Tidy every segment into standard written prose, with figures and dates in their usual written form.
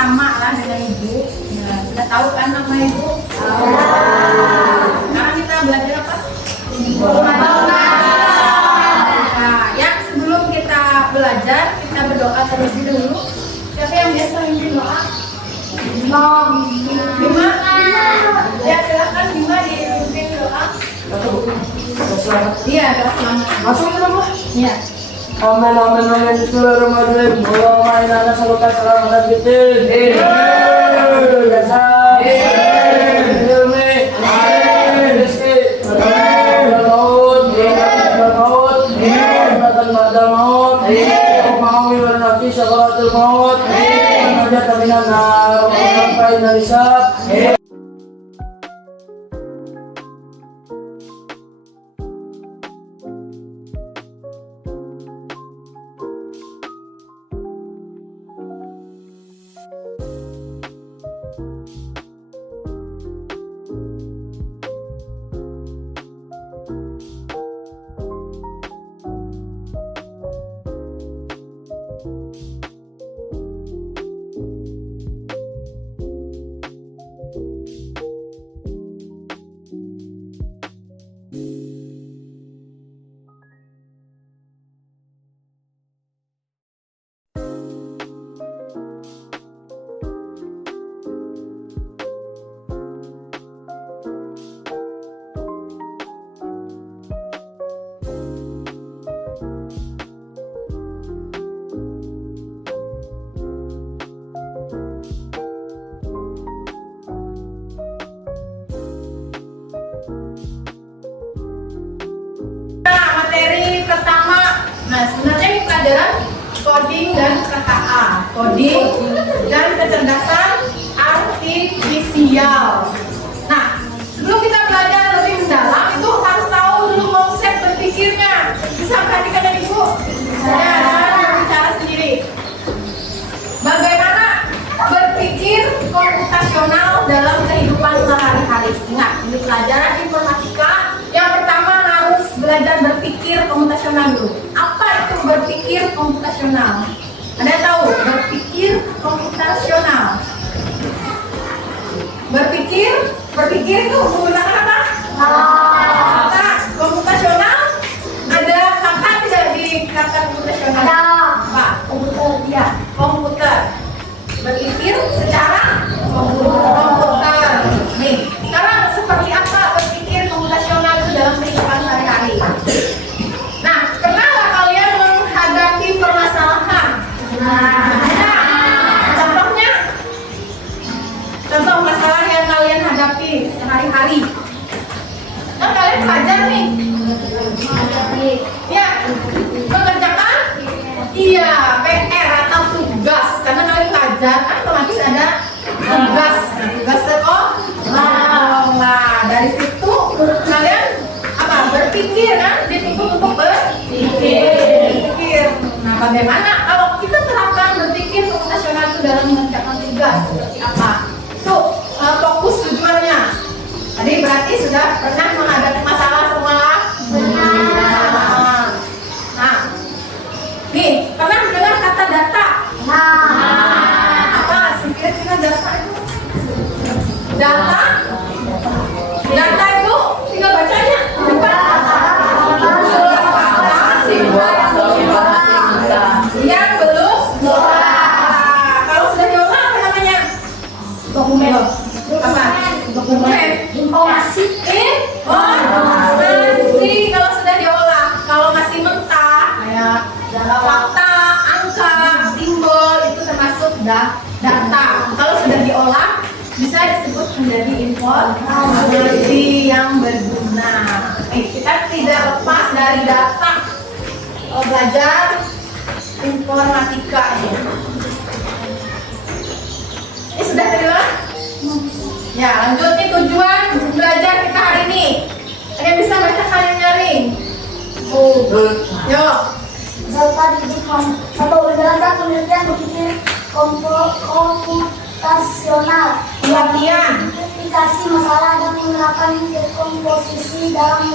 sama lah dengan Ibu. Ya, sudah tahu kan nama Ibu? Sekarang kita belajar apa? Nah, yang sebelum kita belajar, kita berdoa terlebih dulu. Siapa yang biasa mimpin doa? Bima. Ya, silakan Bima dipimpin doa. Iya, doa selamat. Masuk ke rumah. Iya. Amin amin amin. Bismillahirrahmanirrahim. Allahumma inna nas'aluka salaman fiddin. Nah, sebenarnya ini pelajaran coding dan KKA, coding dan kecerdasan artifisial. Nah, sebelum kita belajar lebih mendalam, itu harus tahu dulu konsep berpikirnya. Bisa perhatikan ya Ibu? Saya bicara sendiri. Bagaimana berpikir komputasional dalam kehidupan sehari-hari? Ingat, ini pelajaran informatika. Yang pertama harus belajar berpikir komputasional dulu. Apa itu berpikir komputasional? Ada yang tahu berpikir komputasional? Berpikir itu menggunakan apa? Kata komputasional. Ada kata tidak di kata komputasional? Apa? Komputer. Ya, komputer. Berpikir secara komputer. Nih, sekarang seperti apa berpikir komputasional itu dalam kehidupan sehari-hari? Nah, pernah nggak kalian menghadapi permasalahan? Ada. Contohnya? Contoh masalah yang kalian hadapi sehari-hari. Kan kalian belajar nih. Ya, mengerjakan? Iya, PR atau tugas. Karena kalian belajar kan otomatis ada tugas sekolah. Nah, dari situ kalian apa? Berpikir kan? Dituntut untuk berpikir. Nah, bagaimana kalau kita terapkan berpikir komputasional itu dalam mengerjakan tugas seperti apa? Tuh, fokus tujuannya. Tadi berarti sudah pernah menghadapi masalah semua? Nah, nih, pernah mendengar kata data? Apa sih kira-kira data itu? Data itu tinggal bacanya. Yang belum kalau sudah diolah apa namanya? Dokumen. Apa? Dokumen. Informasi. Kalau sudah diolah. Kalau masih mentah kayak fakta, angka, simbol itu termasuk data. Kalau sudah diolah bisa disebut menjadi informasi yang berguna. Kita tidak lepas dari data belajar informatika ini. Ini sudah terima? Ya, lanjut nih tujuan belajar kita hari ini. Ada yang bisa baca kalian nyaring? Yuk. Serta dibutuhkan satu berdasarkan penelitian berpikir komputasional, Latihan. aplikasi masalah dan menerapkan komposisi dalam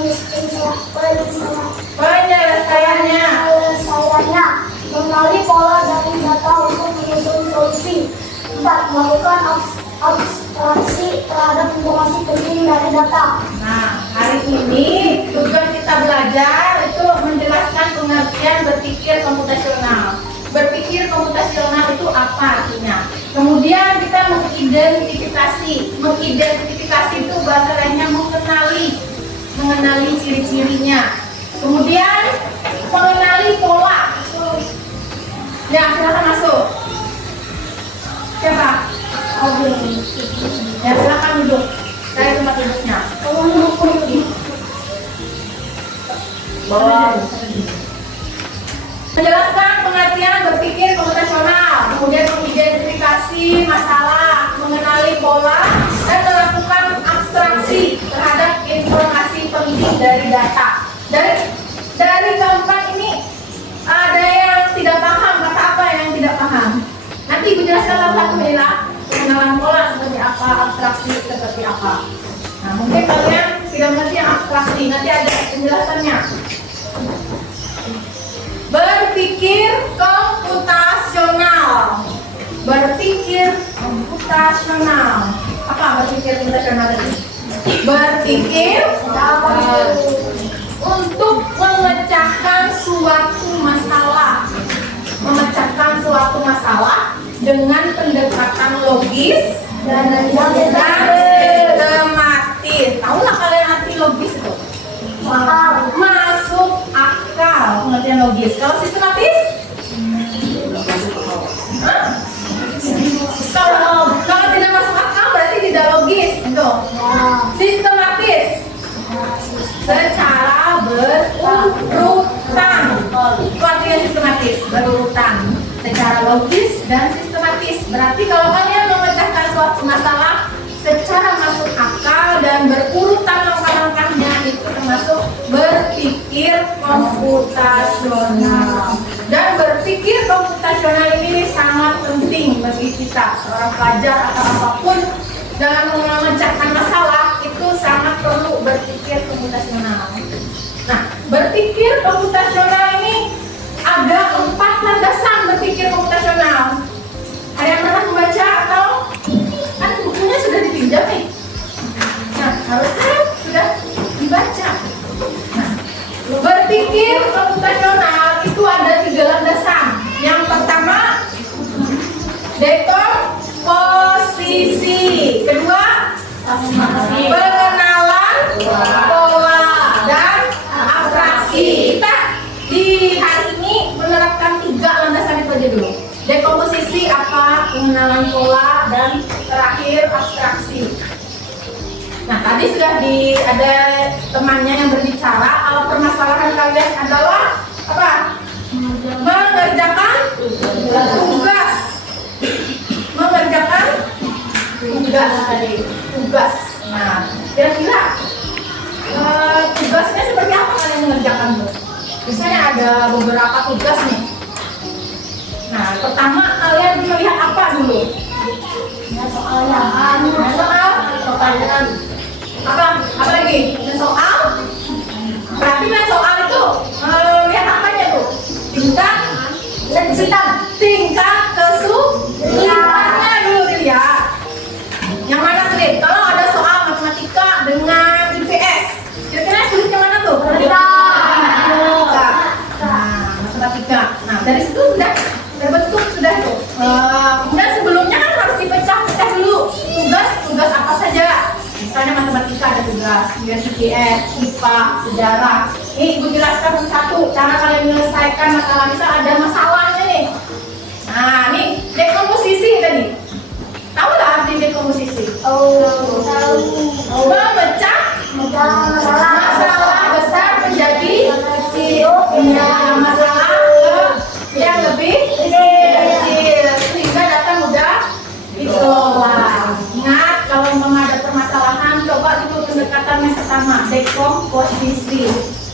Penyelesaiannya. mengenali pola dari data untuk menyusun solusi. 4. melakukan abstraksi terhadap informasi penting dari data. Nah, hari ini tujuan kita belajar itu menjelaskan pengertian berpikir komputasional. Berpikir komputasional itu apa artinya? Kemudian kita mengidentifikasi. Mengidentifikasi itu bahasa lainnya mengenali ciri-cirinya. Kemudian mengenali pola. Ya, silakan masuk. Siapa? Oke. Ya, silakan duduk. Cari tempat duduknya. Bawa. Menjelaskan pengertian berpikir komputasional, kemudian mengidentifikasi masalah, mengenali pola, dan melakukan abstraksi terhadap informasi penting dari data. Dari keempat ini ada yang tidak paham, kata apa yang tidak paham? Nanti Ibu jelaskan satu-satu ya, pengenalan pola seperti apa, abstraksi seperti apa. Nah, mungkin kalian tidak mengerti yang abstraksi, nanti ada penjelasannya. Berpikir komputasional. Berpikir komputasional. Apa berpikir komputasional tadi? Berpikir untuk memecahkan suatu masalah. Memecahkan suatu masalah dengan pendekatan logis dan sistematis. Tahulah kalian arti logis itu? Masuk akal, pengertian logis. Kalau sistematis? Hah? Kalau tidak masuk akal berarti tidak logis. Itu. Sistematis. Secara berurutan. Itu artinya sistematis, berurutan. Secara logis dan sistematis. Berarti kalau kalian memecahkan suatu masalah secara masuk akal dan berurutan langkah-langkahnya, itu termasuk berpikir komputasional. Dan berpikir komputasional ini sangat penting bagi kita, seorang pelajar atau apapun dalam memecahkan masalah itu sangat perlu berpikir komputasional. Nah, berpikir komputasional ini ada 4 landasan berpikir komputasional. Ada yang pernah membaca atau kan bukunya sudah dipinjam nih? Nah, harusnya sudah dibaca. Nah, berpikir komputasional itu ada 3 landasan. Yang pertama, dekomposisi. Kedua, pengenalan pola dan abstraksi. Kita di hari ini menerapkan 3 landasan itu aja dulu. Dekomposisi apa, pengenalan pola, dan terakhir abstraksi. Nah, tadi sudah ada temannya yang berbicara kalau permasalahan kalian adalah apa? Mengerjakan tugas. Mengerjakan tugas tadi. Tugas. Nah, kira-kira tugasnya seperti apa kalian mengerjakan tuh? Misalnya ada beberapa tugas nih. Nah, pertama kalian melihat apa dulu? Soalnya Soal pertanyaan. Apa lagi? Soal. Berarti kan soal itu lihat apanya tuh? Tingkat kesulitannya dulu dilihat. Yang mana sulit? Kalau ada soal matematika dengan IPS, kira-kira sulitnya mana tuh? Matematika. Nah, matematika. Nah, dari situ sudah terbentuk sudah tuh. Kemudian sebelumnya kan harus dipecah-pecah dulu. Tugas apa saja? Misalnya matematika ada tugas, kemudian IPS, IPA, sejarah. Ini Ibu jelaskan satu cara kalian menyelesaikan masalah. Misal ada masalahnya nih. Nah, ini dekomposisi tadi. Tahu nggak arti dekomposisi? Memecah masalah besar menjadi masalah yang lebih kecil sehingga data mudah dikelola. Ingat, kalau memang ada permasalahan, coba dulu pendekatan yang pertama, dekomposisi.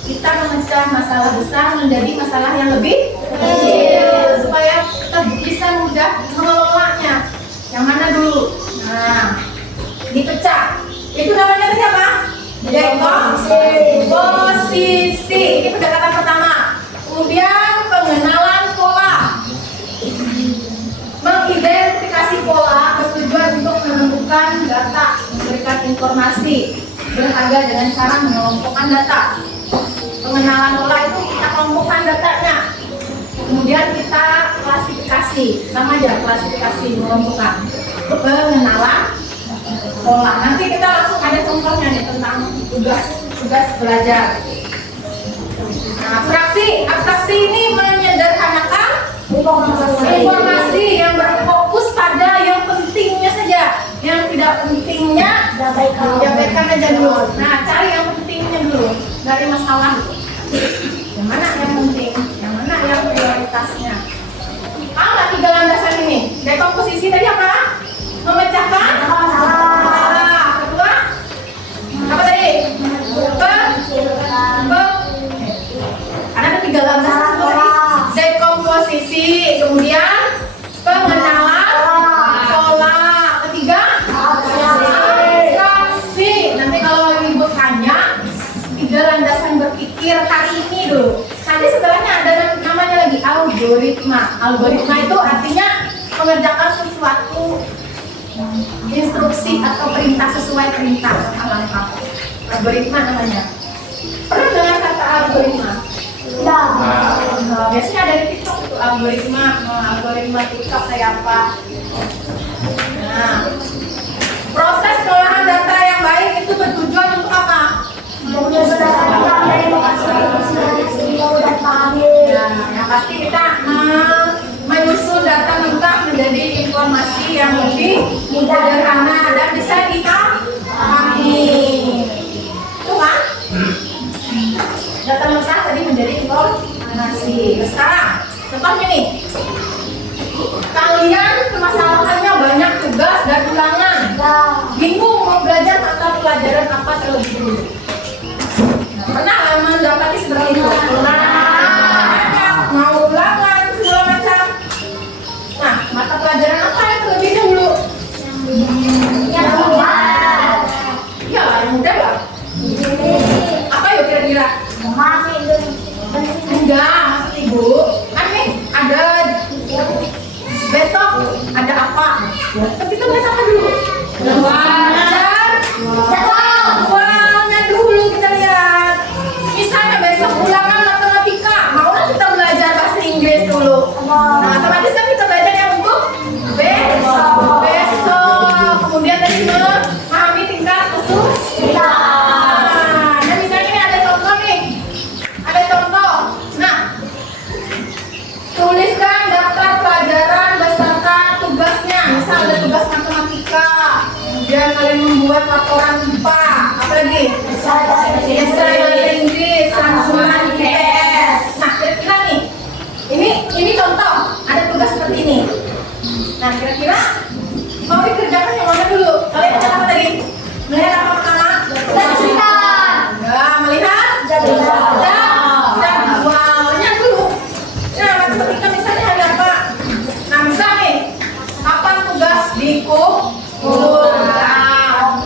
Kita memecah masalah besar menjadi masalah yang lebih kecil supaya kita bisa mudah mengelolanya. Yang mana dulu? Nah, dipecah. Itu namanya tadi apa? Dekomposisi. Ini pendekatan pertama. Kemudian pengenalan pola. Mengidentifikasi pola, memberikan informasi berharga dengan cara mengelompokkan data. Pengenalan pola itu kita kelompokkan datanya. Kemudian kita klasifikasi, sama aja klasifikasi mengelompokkan. Pengenalan pola. Nanti kita langsung ada contohnya nih tentang tugas belajar. Nah, abstraksi ini menyederhanakan informasi yang berfokus pada yang pentingnya saja, yang tidak pentingnya diabaikan aja dulu. Nah, cari yang pentingnya dulu dari masalah. Yang mana yang penting, yang mana yang prioritasnya. Nggak 3 landasan ini? Dekomposisi tadi apa? Memecahkan masalah. Kedua, apa tadi? Ada 3 landasan tadi. Dekomposisi, kemudian pengenalan pola, ketiga abstraksi. Nanti kalau ibu tanya 3 landasan berpikir hari ini dulu. Nanti setelahnya ada namanya lagi algoritma. Algoritma itu artinya mengerjakan sesuatu instruksi atau perintah sesuai perintah lengkap. Algoritma namanya. Pernah dengar kata algoritma? Biasanya ada di TikTok itu algoritma TikTok kayak apa. Nah, proses pengolahan data yang baik itu bertujuan untuk apa? Yang pasti kita menyusun data lengkap menjadi informasi yang lebih sederhana dan bisa kita pahami. Itu kan? Data lengkap tadi menjadi informasi. Sekarang, contohnya nih, kalian permasalahannya banyak tugas dan ulangan. Bingung mau belajar mata pelajaran apa terlebih dulu. Pernah mendapati seperti itu? Mau ulangan segala macam. Nah, mata pelajaran apa yang terlebih dulu? Yang mudah. Ya, yang mudah lah. Apa yuk kira-kira? Enggak, maksud ibu kan nih ada besok ada apa? Kita bahas apa dulu? Uangnya dulu kita lihat. Misalnya besok ulangan matematika, mau kita belajar bahasa Inggris dulu. Nah, otomatis kan kita belajar yang untuk besok. Kemudian tadi memahami tingkat kesulitan. Nah, misalnya ini ada contoh nih. Ada contoh. Nah, tuliskan daftar pelajaran beserta tugasnya. Misal ada tugas matematika, kemudian kalian membuat laporan IPA, apa lagi? Esai bahasa Inggris, rangkuman IPS. Nah, kira-kira nih, ini contoh. Ada tugas seperti ini. Nah, kira-kira mau dikerjakan yang mana dulu? Kalian ada apa tadi? Melihat apa pertama? Enggak, melihat? Jadwalnya dulu. Nah, matematika misalnya ada apa? Nah, misal nih, kapan tugas di Kumpul? Nah,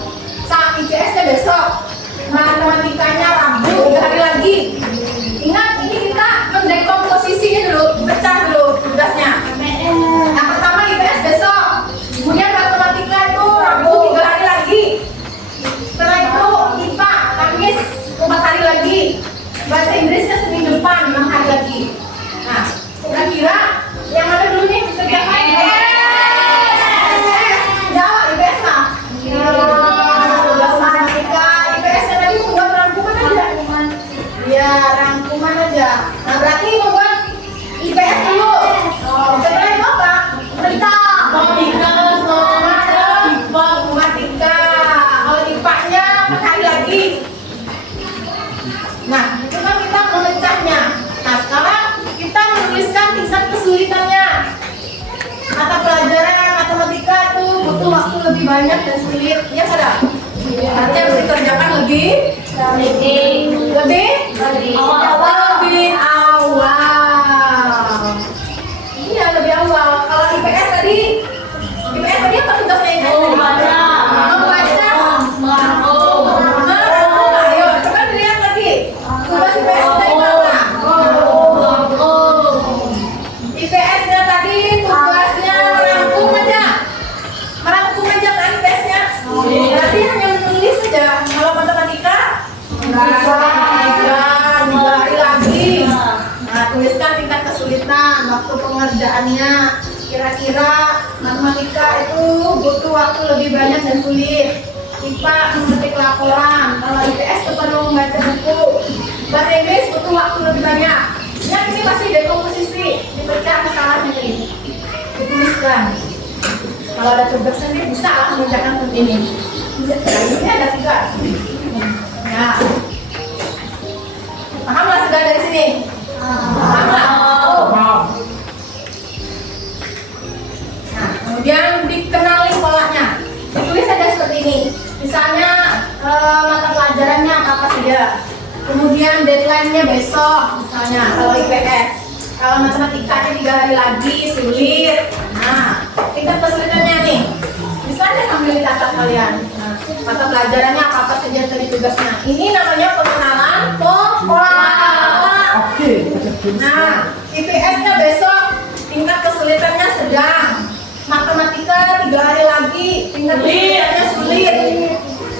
saat IPS-nya besok, matematikanya Rabu, 3 hari lagi. Ingat, ini kita mendekomposisinya dulu, pecah dulu tugasnya. Yang pertama IPS besok, kemudian matematika itu Rabu 3 hari lagi. Setelah itu IPA, Kamis 4 hari lagi. Bahasa Inggrisnya Senin depan 6 hari lagi. Nah, kira-kira yang mana dulu nih kerjakan? Jawab IPS lah. Tugas matematika IPS yang tadi membuat rangkuman aja. Iya, rangkuman aja. Nah, berarti membuat IPS dulu. Setelah itu apa? Matematika. Kalau IPA-nya 4 hari lagi. Nah, itu kan kita memecahnya. Nah, sekarang kita menuliskan tingkat kesulitannya. Mata pelajaran matematika itu butuh waktu lebih banyak dan sulit. Ya, sudah. Nanti harus dikerjakan lebih awal. Iya, lebih awal. Kalau IPS tadi apa tugasnya IPS tadi? Ayo, coba dilihat lagi. Tugas IPS tadi apa? IPS-nya tadi tugasnya merangkum aja kan IPS-nya. Berarti hanya kerjaannya. Kira-kira matematika itu butuh waktu lebih banyak dan sulit. IPA mengetik laporan, kalau IPS itu perlu membaca buku. Bahasa Inggris butuh waktu lebih banyak. Yang ini masih dekomposisi, dipecah masalahnya ini, dituliskan. Kalau ada tugasnya dia bisa langsung mengerjakan seperti ini. Ini ada tugas. Ya. Paham nggak sudah dari sini? Paham nggak? Paham. Nah, kemudian dikenali polanya. Ditulis saja seperti ini. Misalnya mata pelajarannya apa saja. Kemudian deadline-nya besok, misalnya kalau IPS. Kalau matematikanya 3 hari lagi, sulit. Nah, tingkat kesulitannya nih. Misalnya sambil dicatat kalian. Nah, mata pelajarannya apa saja dari tugasnya. Ini namanya pengenalan pola. Oke. Nah, IPS-nya besok, tingkat kesulitannya sedang. Matematika 3 hari lagi, tingkat kesulitannya sulit.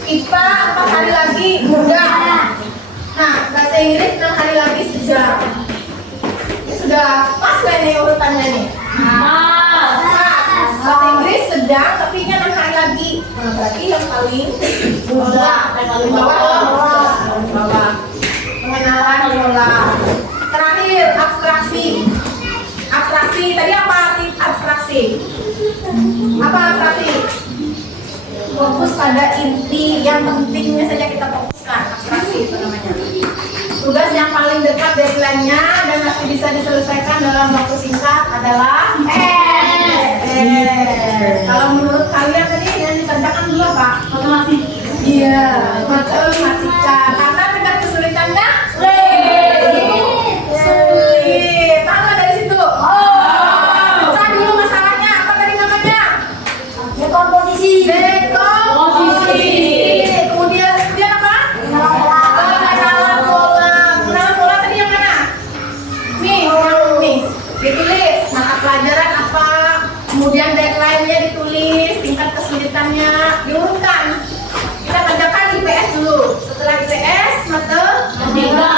IPA 4 hari lagi, mudah. Nah, bahasa Inggris 6 hari lagi sedang. Ini sudah pas lah ini urutannya nih. Pas. Bahasa Inggris sedang, tapi kan 6 hari lagi. Nah, berarti yang paling bawah. Pengenalan pola. Terakhir, abstraksi. Abstraksi, tadi apa arti abstraksi? Apa abstraksi? Fokus pada inti yang pentingnya saja kita fokuskan. Abstraksi itu namanya. Tugas yang paling dekat deadline-nya dan masih bisa diselesaikan dalam waktu singkat adalah Kalau menurut kalian tadi yang dikerjakan dulu apa? Matematika. Iya, matematika. Karena tingkat kesulitannya sulit. Tahu dari situ? Baca dulu masalahnya. Apa tadi namanya? Dekomposisi. Dekomposisi. Kemudian apa? Pengenalan pola. Pengenalan pola tadi yang mana? Nih, yang nih. Ditulis mata pelajaran apa, kemudian deadline-nya ditulis, tingkat kesulitannya diurutkan. Kita kerjakan IPS dulu. Setelah IPS, matematika.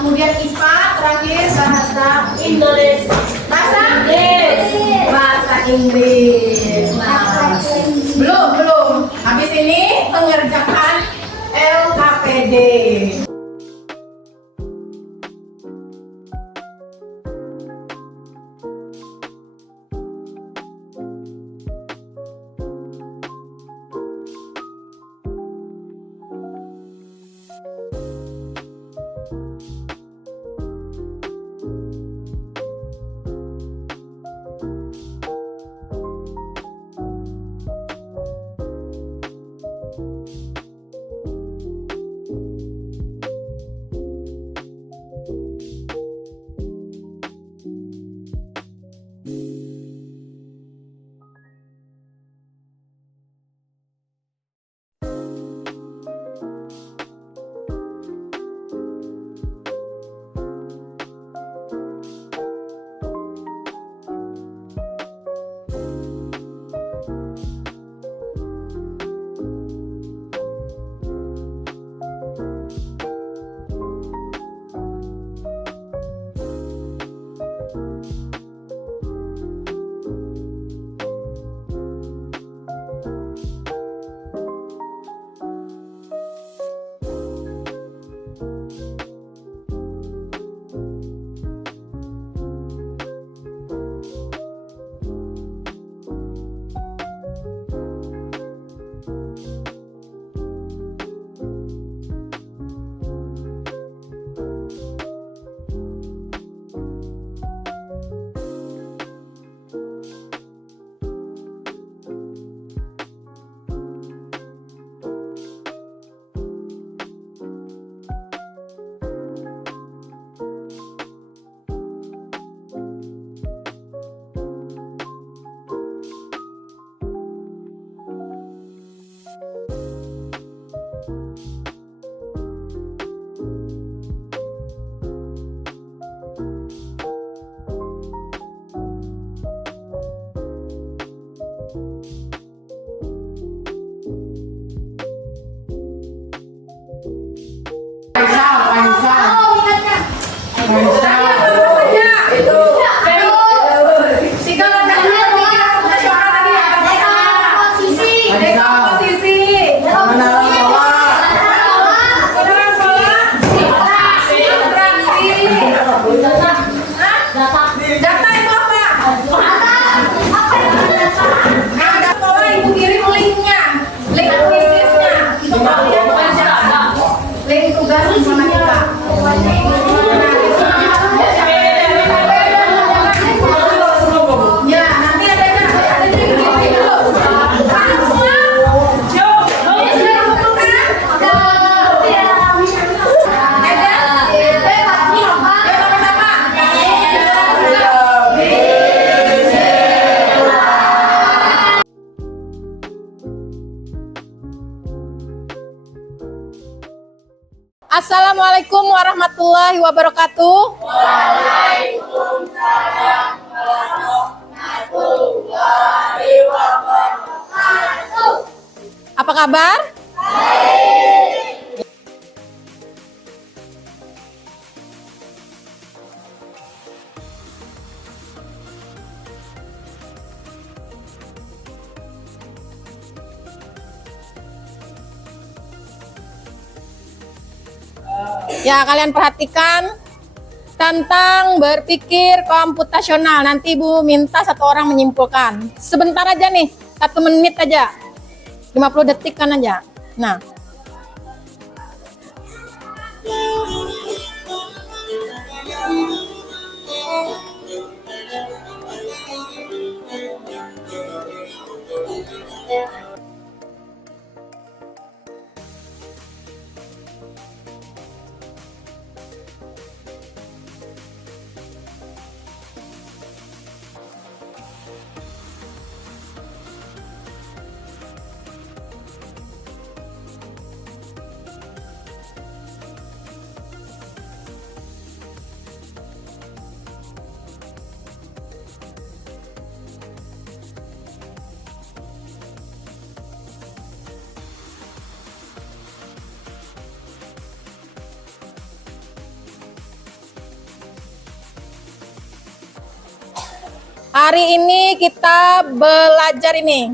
Kemudian IPA, terakhir bahasa Inggris. Bahasa Inggris. Nah, belum. Habis ini pengerjaan LKPD. Faisal. Itu Assalamualaikum warahmatullahi wabarakatuh. Apa kabar? Ya, kalian perhatikan tentang berpikir komputasional. Nanti Ibu minta satu orang menyimpulkan. Sebentar aja nih, 1 menit aja. 50 detik kan aja. Nah. Hari ini kita belajar ini.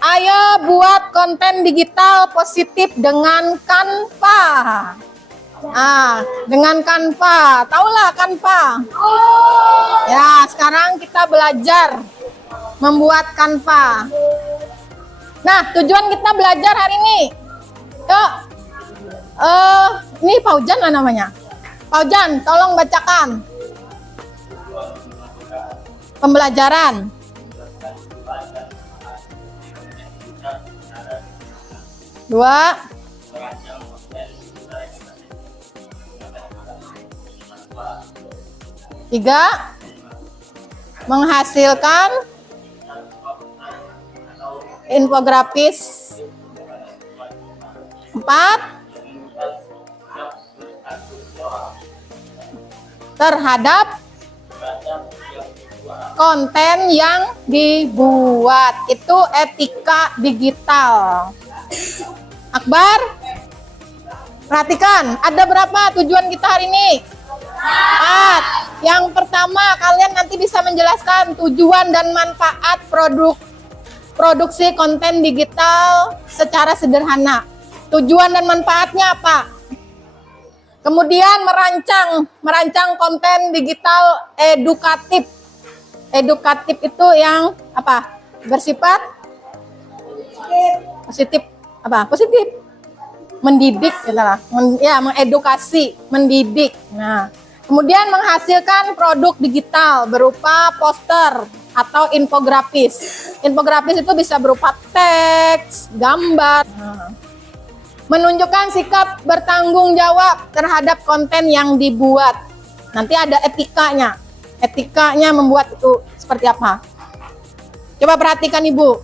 Ayo buat konten digital positif dengan Canva. Dengan Canva. Taulah Canva. Ya, sekarang kita belajar membuat Canva. Nah, tujuan kita belajar hari ini. Ini Paujan lah namanya. Paujan, tolong bacakan pembelajaran. Dua. Tiga. Menghasilkan infografis. 4. Terhadap konten yang dibuat, itu etika digital. Akbar, perhatikan, ada berapa tujuan kita hari ini? 4. Yang pertama, kalian nanti bisa menjelaskan tujuan dan manfaat produksi konten digital secara sederhana. Tujuan dan manfaatnya apa? Kemudian merancang konten digital edukatif. Edukatif itu yang apa? Bersifat positif. Apa? Positif. Mendidik, gitu lah. Mengedukasi, mendidik. Nah, kemudian menghasilkan produk digital berupa poster atau infografis. Infografis itu bisa berupa teks, gambar. Nah, menunjukkan sikap bertanggung jawab terhadap konten yang dibuat. Nanti ada etikanya. Etikanya membuat itu seperti apa? Coba perhatikan Ibu.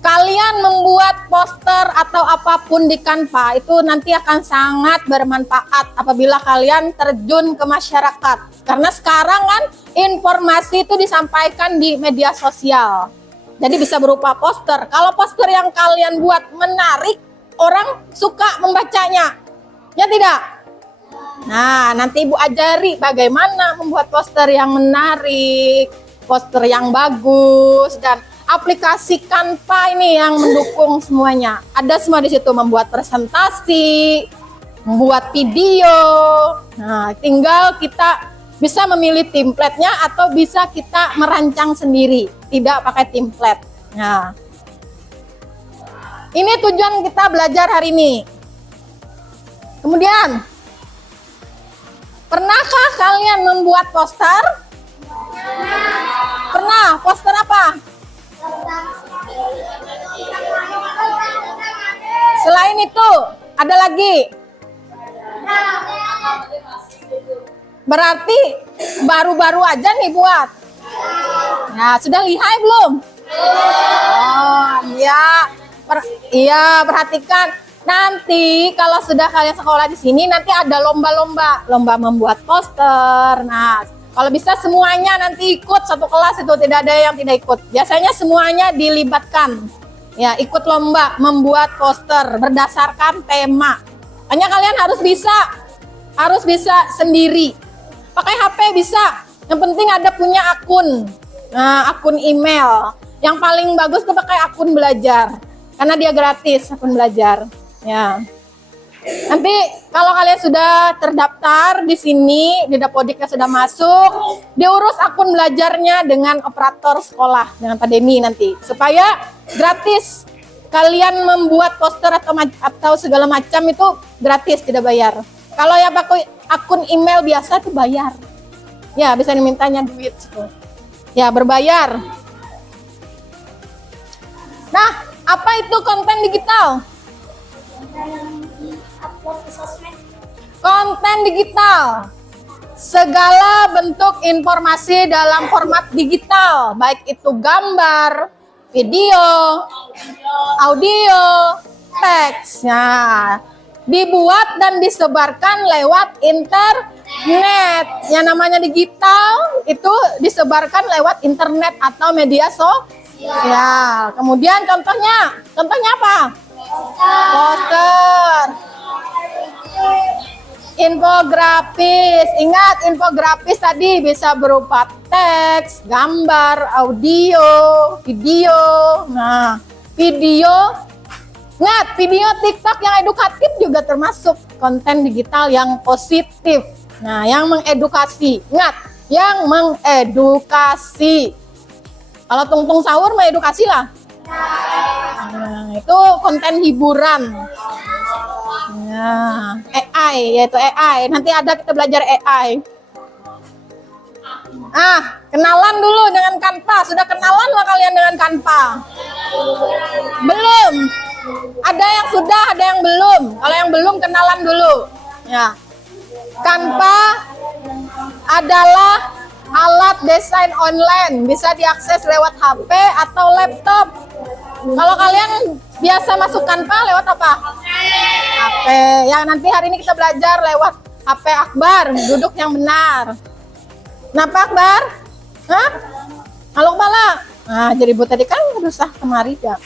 Kalian membuat poster atau apapun di Canva itu nanti akan sangat bermanfaat apabila kalian terjun ke masyarakat. Karena sekarang kan informasi itu disampaikan di media sosial. Jadi bisa berupa poster. Kalau poster yang kalian buat menarik, orang suka membacanya. Ya tidak? Nah, nanti Ibu ajari bagaimana membuat poster yang menarik, poster yang bagus, dan aplikasi Canva ini yang mendukung semuanya. Ada semua di situ, membuat presentasi, membuat video. Nah, tinggal kita bisa memilih template-nya atau bisa kita merancang sendiri, tidak pakai template. Nah, ini tujuan kita belajar hari ini. Kemudian, pernahkah kalian membuat poster? Pernah. Poster apa? Selain itu, ada lagi. Berarti baru-baru aja nih buat. Nah, sudah lihai belum? Oh, ya. Iya, perhatikan. Nanti kalau sudah kalian sekolah di sini, nanti ada lomba-lomba, lomba membuat poster. Nah, kalau bisa semuanya nanti ikut satu kelas itu, tidak ada yang tidak ikut. Biasanya semuanya dilibatkan. Ya, ikut lomba membuat poster berdasarkan tema. Hanya kalian harus bisa sendiri. Pakai HP bisa. Yang penting ada punya akun. Nah, akun email. Yang paling bagus tuh pakai akun belajar. Karena dia gratis akun belajar. Ya. Nanti kalau kalian sudah terdaftar di sini, di Dapodiknya sudah masuk, diurus akun belajarnya dengan operator sekolah, dengan Pak Demi nanti. Supaya gratis. Kalian membuat poster atau segala macam itu gratis, tidak bayar. Kalau yang pakai akun email biasa itu bayar. Ya, bisa dimintanya duit. Ya, berbayar. Nah, apa itu konten digital? Upload ke sosmed. Konten digital. Segala bentuk informasi dalam format digital, baik itu gambar, video, audio, teks. Nah, dibuat dan disebarkan lewat internet. Yang namanya digital itu disebarkan lewat internet atau media sosial. Kemudian contohnya apa? Poster. Infografis. Ingat, infografis tadi bisa berupa teks, gambar, audio, video. Nah, video. Ingat, video TikTok yang edukatif juga termasuk konten digital yang positif. Nah, yang mengedukasi. Ingat, yang mengedukasi. Kalau tungtung sahur mengedukasi lah. Nah, itu konten hiburan. Nah, AI, yaitu AI. Nanti ada kita belajar AI. Kenalan dulu dengan Canva. Sudah kenalan nggak kalian dengan Canva? Belum. Ada yang sudah, ada yang belum. Kalau yang belum, kenalan dulu. Ya. Canva adalah alat desain online. Bisa diakses lewat HP atau laptop. Kalau kalian biasa masuk Canva lewat apa? HP. Ya, nanti hari ini kita belajar lewat HP Akbar. Duduk yang benar. Kenapa Akbar? Hah? Halo kepala. Nah, jadi bu tadi kan susah kemari ya.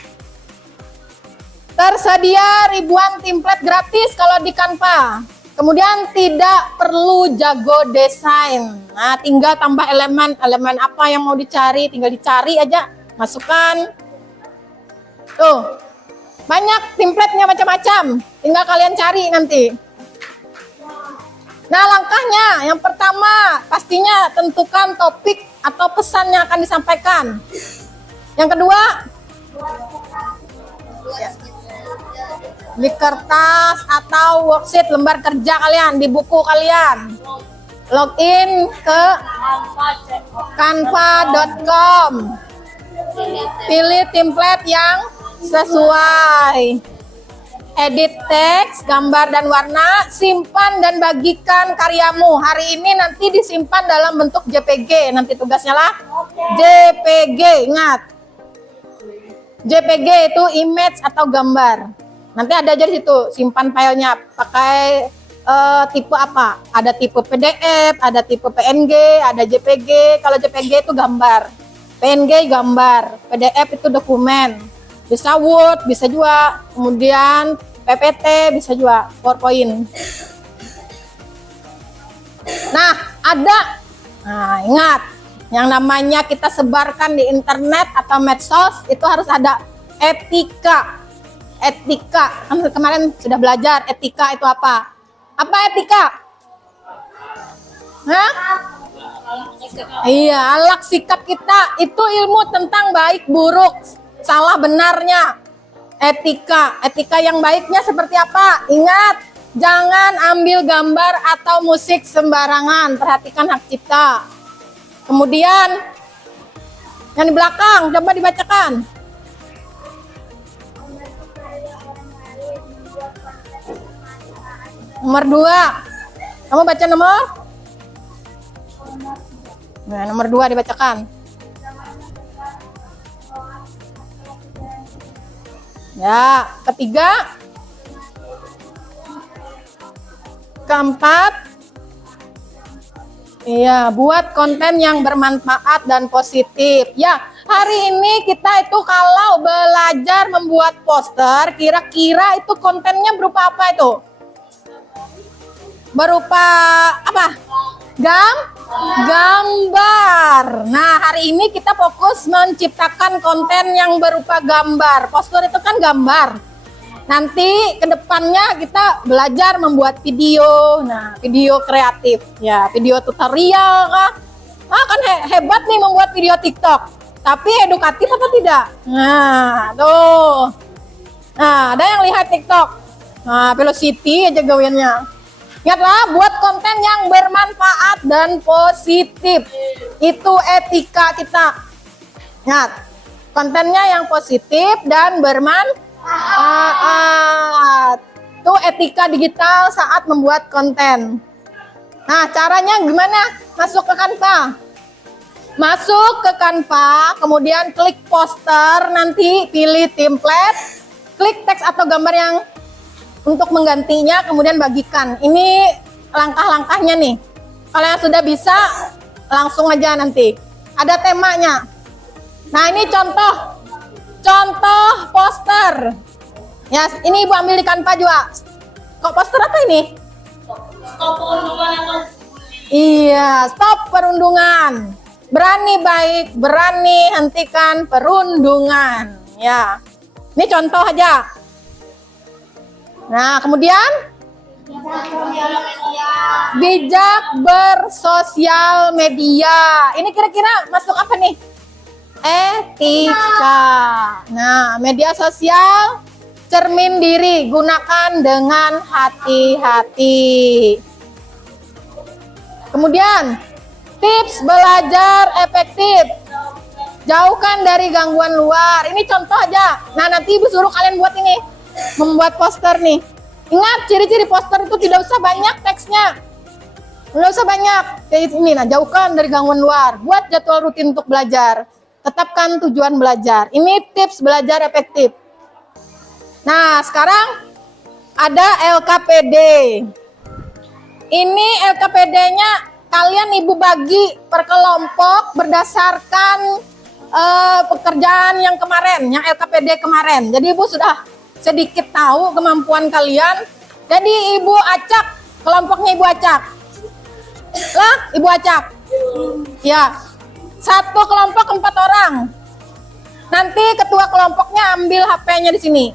Tersedia ribuan template gratis kalau di Canva. Kemudian tidak perlu jago desain. Nah, tinggal tambah elemen apa yang mau dicari, tinggal dicari aja, masukkan. Tuh, banyak template-nya macam-macam. Tinggal kalian cari nanti. Nah, langkahnya yang pertama pastinya tentukan topik atau pesan yang akan disampaikan. Yang kedua, di kertas atau worksheet lembar kerja kalian, di buku kalian. Login ke canva.com. Pilih template yang sesuai. Edit teks, gambar dan warna, simpan dan bagikan karyamu. Hari ini nanti disimpan dalam bentuk JPG. Nanti tugasnya lah JPG, ingat. JPG itu image atau gambar. Nanti ada aja di situ, simpan filenya pakai tipe apa? Ada tipe PDF, ada tipe PNG, ada JPG. Kalau JPG itu gambar, PNG gambar, PDF itu dokumen. Bisa Word, bisa juga. Kemudian PPT, bisa juga PowerPoint. Nah, ada. Nah, ingat, yang namanya kita sebarkan di internet atau medsos itu harus ada etika. Etika. Kemarin sudah belajar etika itu apa? Apa etika? Hah? Iya, akhlak sikap kita itu ilmu tentang baik buruk, salah benarnya. Etika yang baiknya seperti apa? Ingat, jangan ambil gambar atau musik sembarangan. Perhatikan hak cipta. Kemudian yang di belakang coba dibacakan. Nomor 2. Kamu baca nomor? Nah, nomor 2 dibacakan. Ya, ketiga. Keempat. Iya, buat konten yang bermanfaat dan positif. Ya, hari ini kita itu kalau belajar membuat poster, kira-kira itu kontennya berupa apa itu? Berupa apa? Gambar. Nah, hari ini kita fokus menciptakan konten yang berupa gambar. Poster itu kan gambar. Nanti kedepannya kita belajar membuat video. Nah, video kreatif. Ya, video tutorial kah? Ah, kan hebat nih membuat video TikTok. Tapi edukatif atau tidak? Nah, tuh. Nah, ada yang lihat TikTok. Nah, Velocity aja gawiannya. Ingatlah, buat konten yang bermanfaat dan positif. Itu etika kita. Ingat, kontennya yang positif dan bermanfaat. Itu etika digital saat membuat konten. Nah, caranya gimana? Masuk ke Canva. Masuk ke Canva, kemudian klik poster, nanti pilih template, klik teks atau gambar yang untuk menggantinya, kemudian bagikan. Ini langkah-langkahnya nih. Kalau yang sudah bisa, langsung aja nanti. Ada temanya. Nah, ini contoh poster. Ya, ini Ibu ambil di Canva juga. Kok poster apa ini? Stop perundungan. Iya, stop perundungan. Berani baik, berani hentikan perundungan. Ya, ini contoh aja. Nah, kemudian bijak bersosial media. Ini kira-kira masuk apa nih? Etika. Nah, media sosial, cermin diri, gunakan dengan hati-hati. Kemudian, tips belajar efektif. Jauhkan dari gangguan luar. Ini contoh aja. Nah, nanti Ibu suruh kalian buat ini. Membuat poster nih. Ingat, ciri-ciri poster itu tidak usah banyak teksnya. Tidak usah banyak. Kayak ini, nah, jauhkan dari gangguan luar. Buat jadwal rutin untuk belajar. Tetapkan tujuan belajar. Ini tips belajar efektif. Nah, sekarang ada LKPD. Ini LKPD-nya kalian Ibu bagi per kelompok berdasarkan pekerjaan yang kemarin, yang LKPD kemarin. Jadi Ibu sudah sedikit tahu kemampuan kalian. Jadi Ibu acak, kelompoknya Ibu acak. Lah, Ibu acak. Ya. Satu kelompok 4 orang. Nanti ketua kelompoknya ambil HP-nya di sini.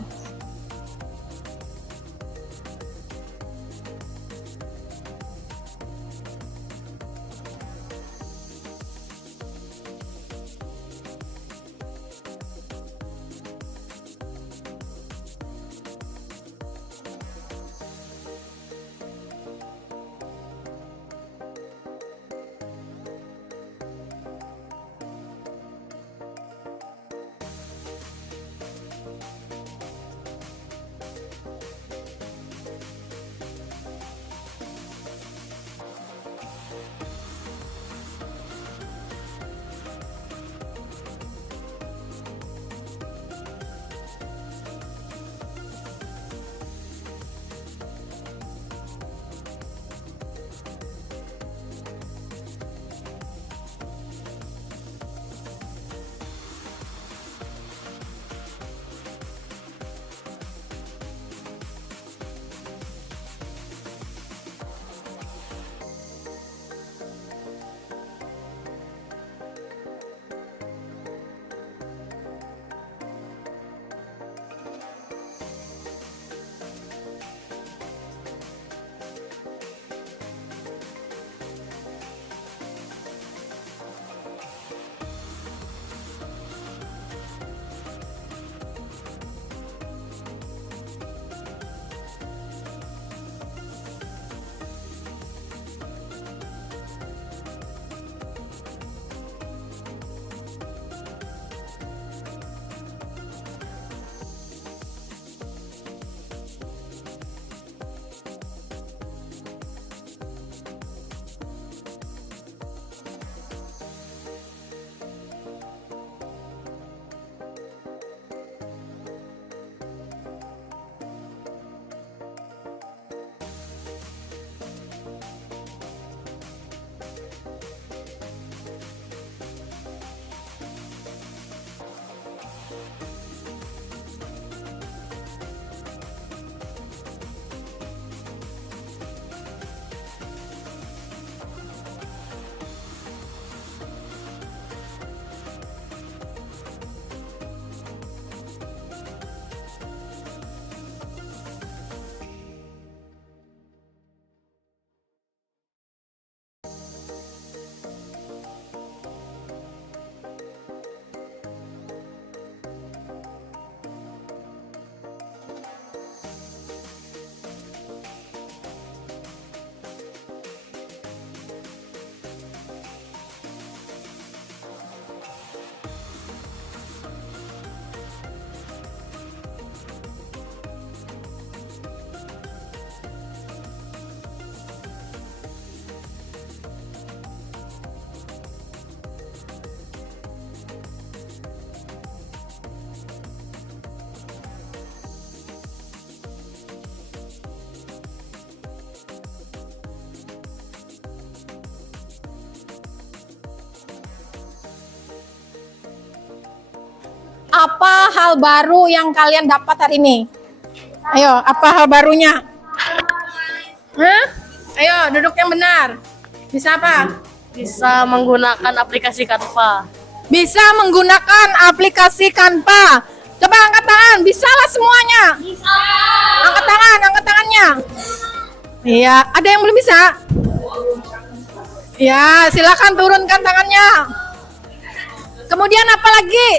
apa hal baru yang kalian dapat hari ini? Ayo, apa hal barunya? Hah? Ayo, duduk yang benar. Bisa apa? Bisa menggunakan aplikasi Canva. Bisa menggunakan aplikasi Canva. Coba angkat tangan, bisa lah semuanya. Bisa. Angkat tangannya. Iya, ada yang belum bisa? Ya, silakan turunkan tangannya. Kemudian apa lagi?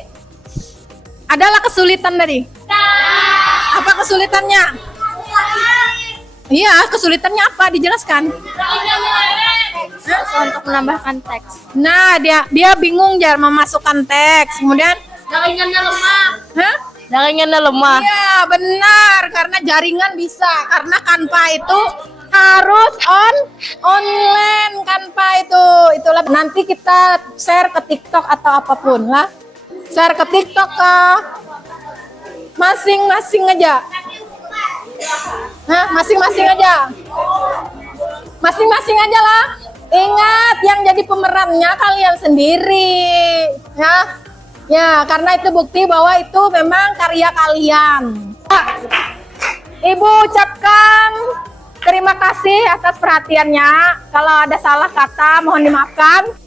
Adalah kesulitan tadi. Apa kesulitannya? Iya, kesulitannya apa? Dijelaskan. Untuk menambahkan teks. Nah, dia bingung jar memasukkan teks. Kemudian Jaringannya lemah. hah? Jaringannya lemah. Iya, benar. Karena jaringan bisa. Karena Canva itu harus online Canva itu. Itulah nanti kita share ke TikTok atau apapun lah. Share ke TikTok ke masing-masing aja. Hah, masing-masing aja. Masing-masing aja lah. Ingat yang jadi pemerannya kalian sendiri. Ya, karena itu bukti bahwa itu memang karya kalian. Ibu ucapkan terima kasih atas perhatiannya. Kalau ada salah kata mohon dimaafkan.